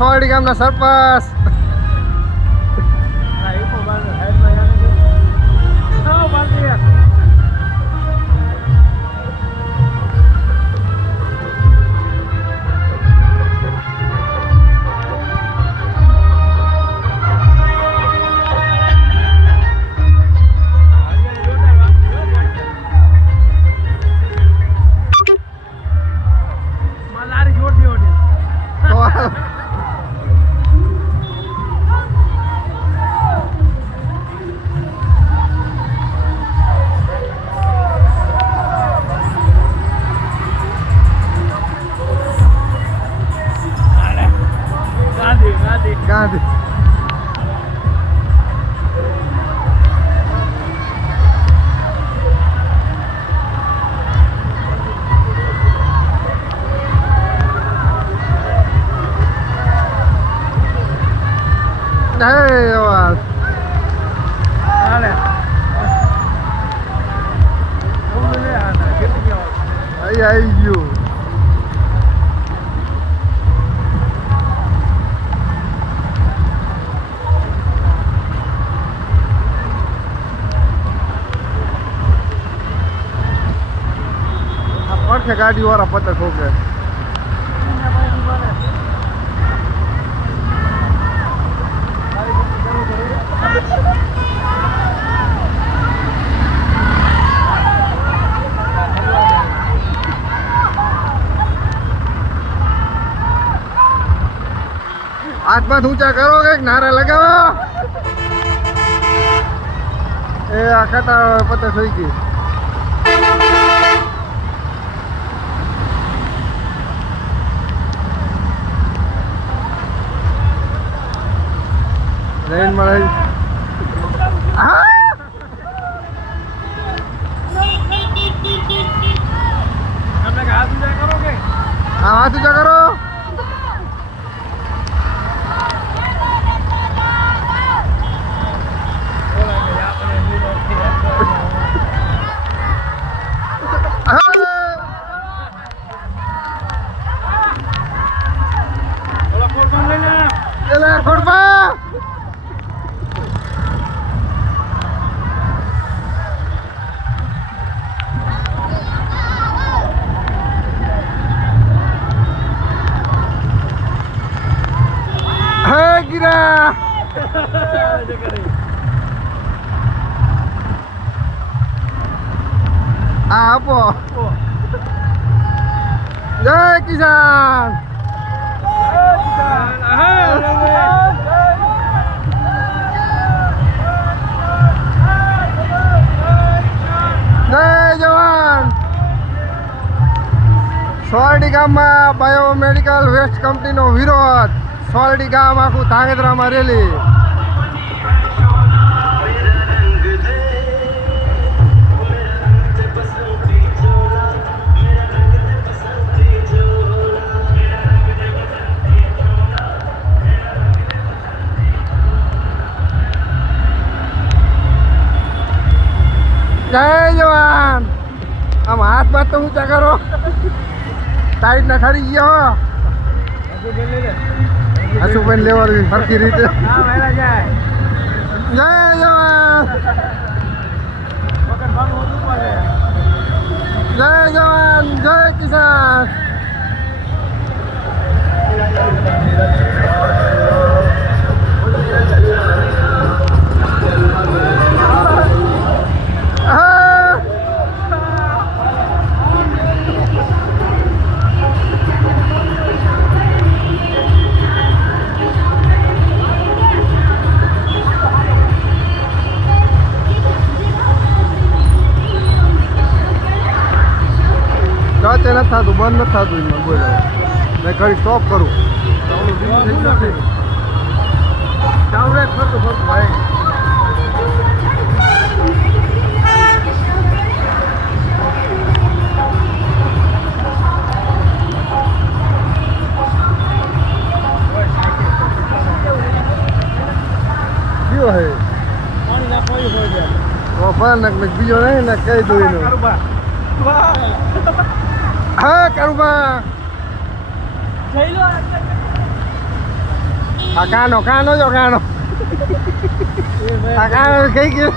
સોરડી ગામના સરપંચ. ગાંધી આવી ગયું. પડખે ગાડી વાળા પતંગ ઠોકે. હાથમાં ઊંચા કરો કે નારા લગાવો. એ આ ખાતા પતંગ થઈ ગઈ. રેન મળે. હા હાથ ઊંચા કરો. આપો. જય કિસાન. જય જવાન. સોરડી ગામમાં બાયોમેડિકલ વેસ્ટ કંપનીનો વિરોધ. સોરડી ગામ આખું ધાંગધ્રામાં રેલી. જય જવાન. આમ હાથ બાત તો ઊંચા કરો. ટાઈટ ના ખરી ગયો. હસુભાઈ લેવાનું સરખી રીતે. જય જવાન. જય જવાન જય કિસાન. ચાચે નથી થતું, બંધ નથી થતું. એમાં બોલો મેં ઘડી સ્ટોપ કરું. ચાવડે ખોટું ખોટું ભાઈ. કયો હે પણ બીજો નહીં ને કઈ દોઈ નો. હા કરુબા આ કાનો જો કાનો આ કાનો કઈ ગયો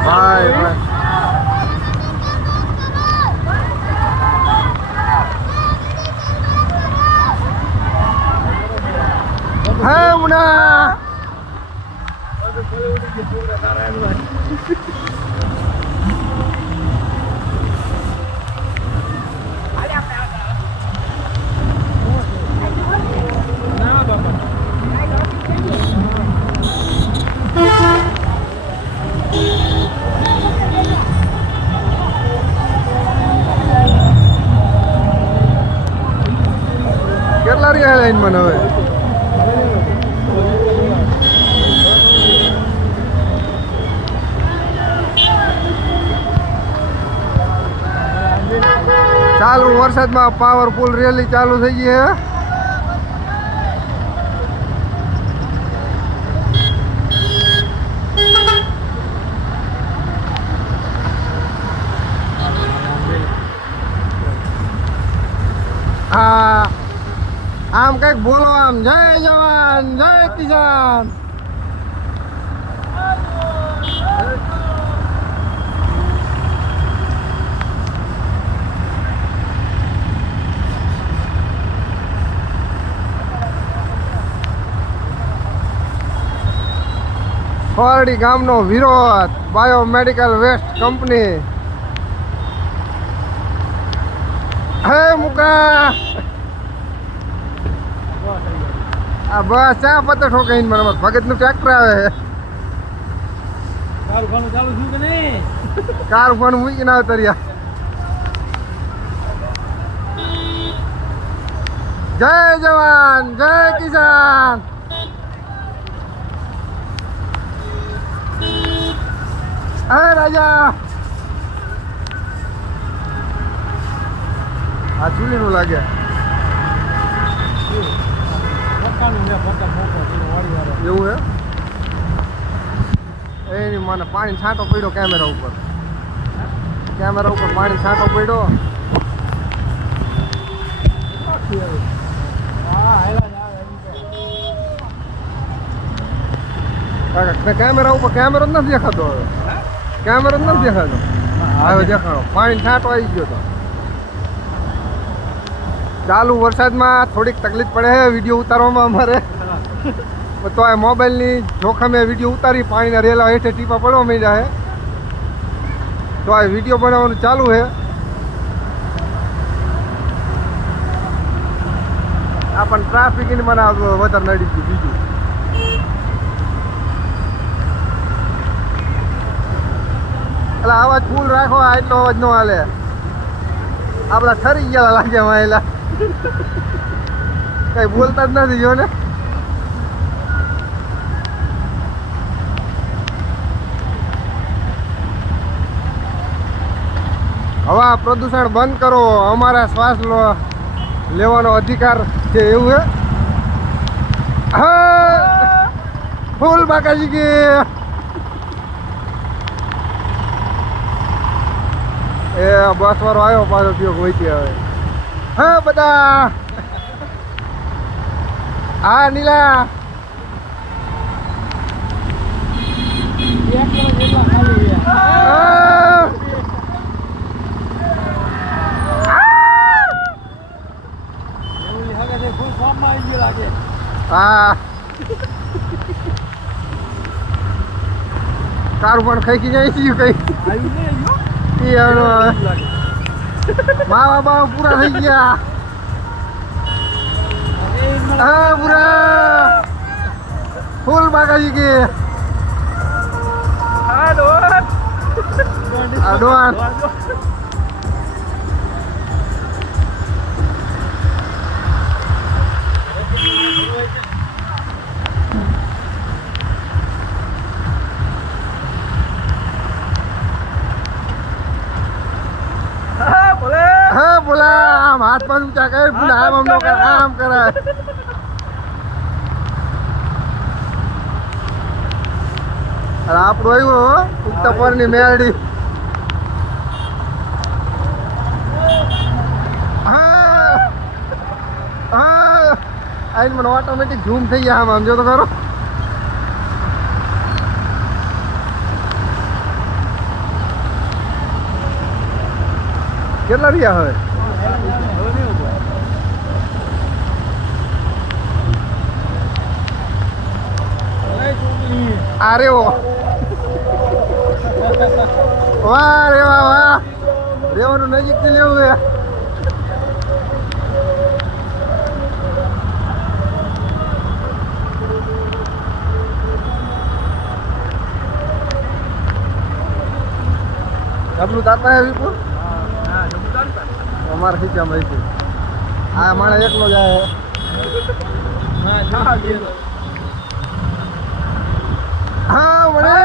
ભાઈ ભાઈ હા મુના કેટલા રહ્યા લાઈન મને હવે ચાલુ વરસાદમાં પાવરફુલ રેલી ચાલુ થઈ ગઈ હે હા આમ કઈક બોલો આમ જય જવાન જય કિસાન ખોરડી ગામનો વિરોધ બાયોમેડિકલ વેસ્ટ કંપની હે મુકા આ બસ ચા પત્તો ઠોકાઈને મને ભગત નું ટ્રેક્ટર આવે કાર ફોન મૂકીને આવતા રહ્યા જય જવાન જય કિસાન હે રાજા આ ચૂલી નું લાગે એવું હે એની મને પાણી છાંટો પડ્યો કેમેરા ઉપર પાણી છાંટો પડ્યો કેમેરા ઉપર કેમેરો નથી દેખાતો હવે કેમેરો નથી દેખાતો હવે દેખાડો પાણી છાંટો આવી ગયો તો ચાલુ વરસાદમાં થોડીક તકલીફ પડે છે વિડીયો ઉતારવામાં અમારે તો આ મોબાઈલની જોખમે વિડીયો ઉતારી પાણીના રેલા હેઠે ટીપા પડવા માંડ્યા છે તો આ વિડીયો બનાવવાનું ચાલુ છે આ પણ ટ્રાફિક મને વધારે નડી ગયું બીજું એટલે અવાજ ફૂલ રાખો એટલો અવાજ ન હાલે આપડા ઠરી ગયા લાગે માયલા કઈ બોલતા જ નથી જો ને હવા પ્રદૂષણ બંધ કરો અમારા શ્વાસ લેવાનો અધિકાર છે એવું હે ફૂલ બાકાજી કે એ બસ વાળો આવ્યો પાછો ઉપયોગ હોય છે હવે હા બધા હા નીલા હા તારું પણ ખાઈ જાય છે કઈ માવા બાવા પૂરા થઈ ગયા હા પૂરા ફૂલ બાગાજી કે ડોન બોલા આમ હાથ પગ ઊંચા કરે પૂરા આમ આમ કરે આમ કરાય અરે આપણું આવ્યું ઉગતા પરની મેળડી આઈને મને ઓટોમેટિક ઝૂમ થઈ ગયા આમ સમજો તો ખરો. કેટલા રહ્યા હવે? અરે ઓ વાહ રે વાહ વાહ, રેવાનું નજીકથી લેવું છે. ડબલું તાતા હે વિપુલ? અમારે ખીચામાં રહી છે. આ માણસ એકલો જાય. હા મળે.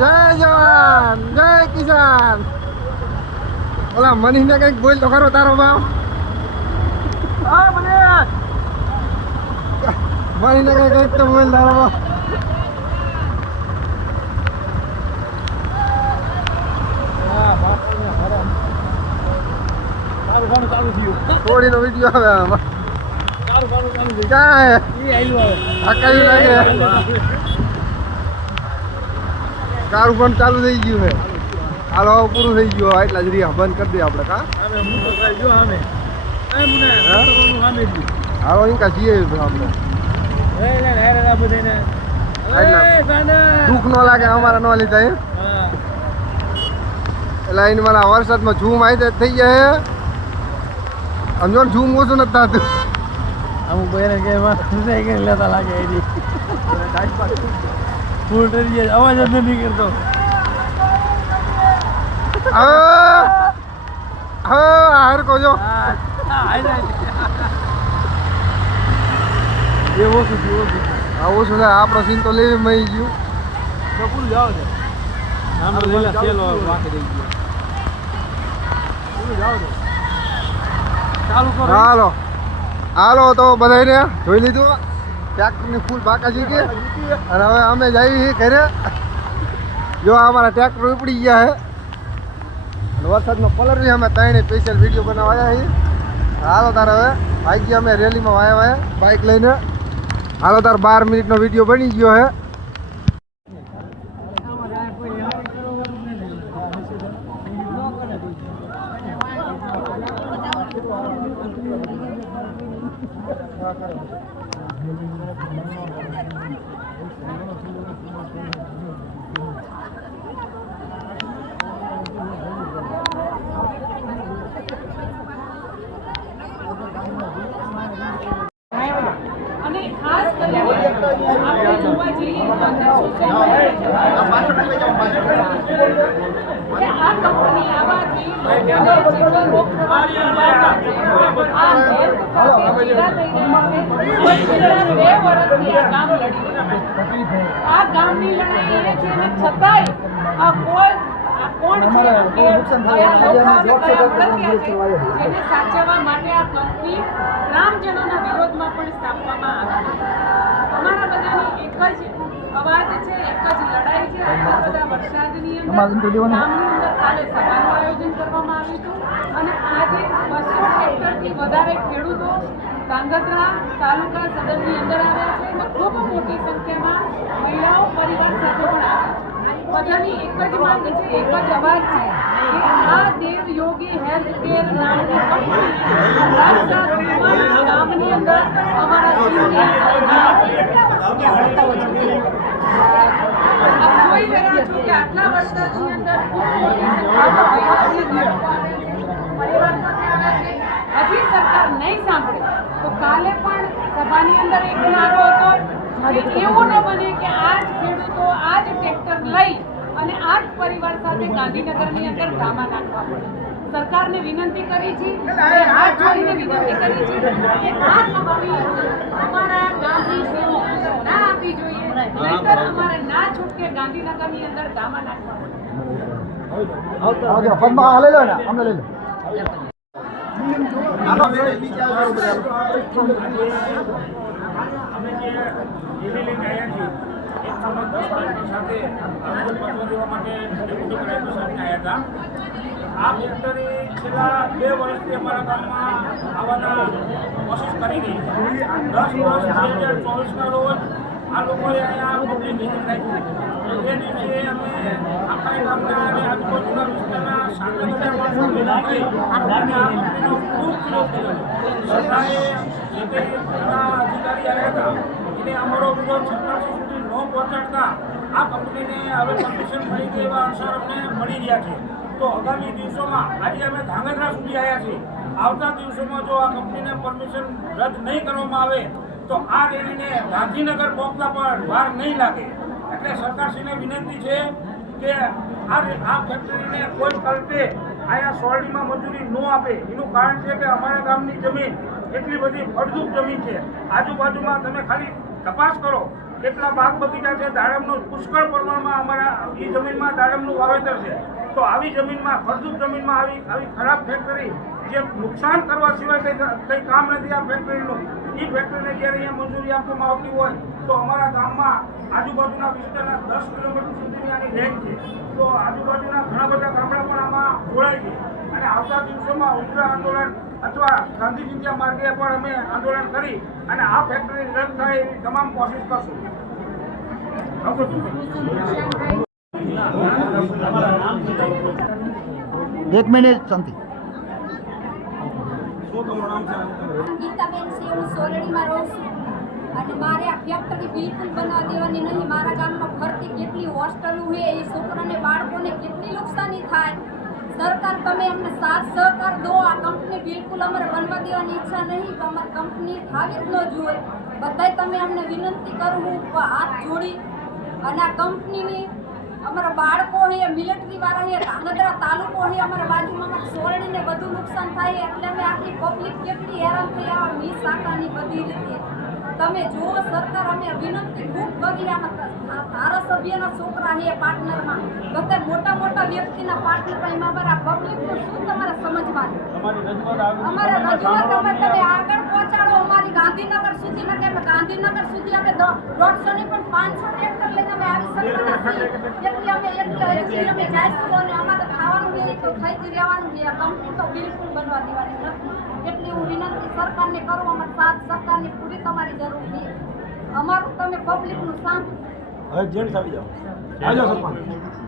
જય જવાન જય કિસાન. ઓલા મનીષને કઈક બોલ તો ખરો તારો બાપ. મનીષને કઈક તો બોલ તારો બાપ. થોડીનો વિડીયો આવે આમાં. ક્યાં હે લાગે? કારું પણ ચાલુ થઈ ગયું છે. હાલો પૂરું થઈ ગયું. એટલા જ રહ્યા બંધ કરી દઈએ આપણે. કા હાલો ઇન્કા જઈએ આપણે. દુઃખ ન લાગે અમારા ન લીધા એ. એટલે એને મારા વરસાદમાં ઝૂમ આવી થઈ જાય. સમજો ને ઝૂમ ઓછું નથી થતું. અમુક ભાઈ કે લેતા લાગે એની ફૂલ ડરી જાય, અવાજ જ નથી કરતો. હાર કો જો ઓછું થાય. આપણો સીન તો લેવી મળી ગયું. પૂરું જાવ છે ચાલુ કરો. હાલો હાલો તો બધાને જોઈ લીધું. ટ્રેક્ટરની ફૂલ બાકા છે કે. અને હવે અમે જઈએ ઘરે. જો અમારા ટ્રેક્ટર ઉપડી ગયા છે. અને વરસાદનો પલર બી અમે ત્રણે સ્પેશિયલ વિડીયો બનાવવા આવ્યા છીએ. હાલો તાર હવે આવી ગયા અમે રેલીમાં વાયા બાઇક લઈને. હાલો તાર 12 મિનિટનો વિડીયો બની ગયો છે. અને ખાસ કરીને આપણે જોવા જઈએ તો આ કંપની આવાથી આ ગામની લડાઈ એ છે ને છતાંય આ કોઈ કોણ છે કે કયા લોકો અને કયા પ્રત્યા છે જેને સાચવવા માટે આ કંપની ગ્રામજનોના વિરોધમાં પણ સ્થાપવામાં આવી. અમારા બધાની એક જ અવાજ છે, એક જ લડાઈ છે. આટલા બધા વરસાદની અંદર ગામની અંદર કાલે સભાનું આયોજન કરવામાં આવ્યું હતું અને આજે 200 હેક્ટરથી વધારે ખેડૂતો ધાંગધ્રા તાલુકા સદનની અંદર આવ્યા છે અને ખૂબ મોટી સંખ્યામાં મહિલાઓ પરિવાર સાથે પણ આવ્યા છે. બધાની એક જ માંગ છે, એક જ અવાજ છે કે આ દેવ યોગી હેલ્થ કેર નામની કંપની ગામની અંદર અમારા આપ જોઈ રહ્યા છો કે આટલા વરસાદની અંદર ખૂબ મોટી સંખ્યામાં પરિવાર સાથે આવ્યા છે. હજી સરકાર નહીં સાંભળે તો કાલે પણ સભાની અંદર એક નારો હતો કે એવું ન બને કે આ જ ખેડૂતો આ જ ટ્રેક્ટર લઈ અને આ જ પરિવાર સાથે ગાંધીનગરની અંદર ધામા નાખવા પડે. સરકારને વિનંતી કરી છે, હાથ જોડીને વિનંતી કરી છે કે આ કંપની અમારા ગામની સેવા ના આપવી જોઈએ, નહીંતર અમારે ના છૂટકે ગાંધીનગરની અંદર ધામા નાખવા પડે. અમે જે એવી લઈને આવ્યા છીએ 110 પાર્ટી સાથે આંદોલન પત્ર દેવા માટે ડેપ્યુટી કલેક્ટર સાહેબને આવ્યા હતા. આ ફેક્ટરી છેલ્લા 2 વર્ષથી અમારા ગામમાં આવવાના કોશિશ કરી રહી છે. 10 વર્ષ 2024ના રોજ આ લોકોએ અહીંયા પબ્લિક મિટિંગ રાખી. એ દિવસે અમે આખા ગામના અને આજુબાજુના વિસ્તારના 7,000 માણસો ભેગા થઈ અને આ કંપનીનો ખૂબ વિરોધ કર્યો. સરકારે જે કંઈ એના અધિકારી આવ્યા હતા એને અમારો વિરોધ સરકાર સુધી ન પહોંચાડતા આ કંપનીને હવે પરમિશન મળી ગઈ એવા અસર અમને મળી રહ્યા છે. તો આગામી દિવસોમાં આજે અમે ધાંગધ્રા સુધી આવ્યા છીએ. આવતા દિવસોમાં જો આ કંપનીને પરમિશન રદ નહીં કરવામાં આવે તો આ રેલીને ગાંધીનગર પહોંચતા પણ વાર નહીં લાગે. એટલે સરકારશ્રીને વિનંતી છે કે આ ફેક્ટરીને કોઈ કલ્પે અહીંયા સોરડીમાં મજૂરી ન આપે. એનું કારણ છે કે અમારા ગામની જમીન એટલી બધી ફળદ્રુપ જમીન છે. આજુબાજુમાં તમે ખાલી તપાસ કરો કેટલા બાગ બગીચા છે. દાડમનું પુષ્કળ પ્રમાણમાં અમારા એ જમીનમાં દાડમનું વાવેતર છે. તો આવી જમીનમાં ફળદ્રુપ જમીનમાં આવી ખરાબ ફેક્ટરી જે નુકસાન કરવા સિવાય કંઈ કામ નથી આ ફેક્ટરીનું, એ ફેક્ટરીને જ્યારે અહીંયા મંજૂરી આપવામાં આવતી હોય તો અમારા ગામમાં આજુબાજુના વિસ્તારના 10 કિલોમીટર સુધીની આની રેન્જ છે. તો આજુબાજુના ઘણા બધા ગામડા પણ આમાં જોડાય છે. અને આવતા દિવસોમાં ઉગ્ર આંદોલન અથવા ગાંધી ચિંતા માર્ગે પણ અમે આંદોલન કરી અને આ ફેક્ટરી રદ થાય એવી તમામ કોશિશ કરશું. એક મિનિટ શાંતિ. ગીતાબેન છે, હું સોરડીમાં રહું છું અને મારે આ ફેક્ટરી બિલકુલ બનાવવા દેવાની નહીં. મારા ગામમાં ફરતી કેટલી હોસ્ટેલો છે, એ છોકરાને બાળકોને કેટલી નુકસાની થાય. સરકાર તમે અમને સાથ સહકાર દો. આ કંપની બિલકુલ અમારે બનવા દેવાની ઈચ્છા નહીં. અમારી કંપની થાવી જ ન જોઈએ. બધાય તમે અમને વિનંતી કરું હું હાથ જોડી અને આ કંપનીની અમારા બાળકો છે, મિલિટરી વાળા છે, ધાંગધ્રા તાલુકો છે, અમારા બાજુમાં અમારા સોરડીને બધું નુકસાન થાય. એટલે અમે આટલી પબ્લિક કેટલી હેરાન થઈ આ મી શાખાની બધી રીતે તમે જુઓ. સરકાર અમે વિનંતી ખૂબ કરી. આમાં ધારાસભ્યના છોકરા છે પાર્ટનરમાં, બધા મોટા મોટા વ્યક્તિના પાર્ટનર. એમાં અમારા પબ્લિકનું શું તમારે સમજવાનું? અમારે રજૂઆત અમે તમે આગળ પહોંચાડો અમારી ગાંધીનગર સુધી. કે ગાંધીનગર સુધી અમે 150 ની પણ 500 ટ્રેક્ટર લઈને અમે આવી શકતા નથી. એટલી અમે જઈશું અને અમારે ખાવાનું છે તો થઈ જ રહેવાનું છે. આ કંપની તો બિલકુલ બનવા દેવાની નથી. એટલી હું વિનંતી સરકારને કરું. અમારે સાથ સરકારની પૂરી તમારી જરૂર છે. અમારું તમે પબ્લિકનું શાંત હવે જેન્ટ્સ આવી જાઓ. આવજો સરપંચ.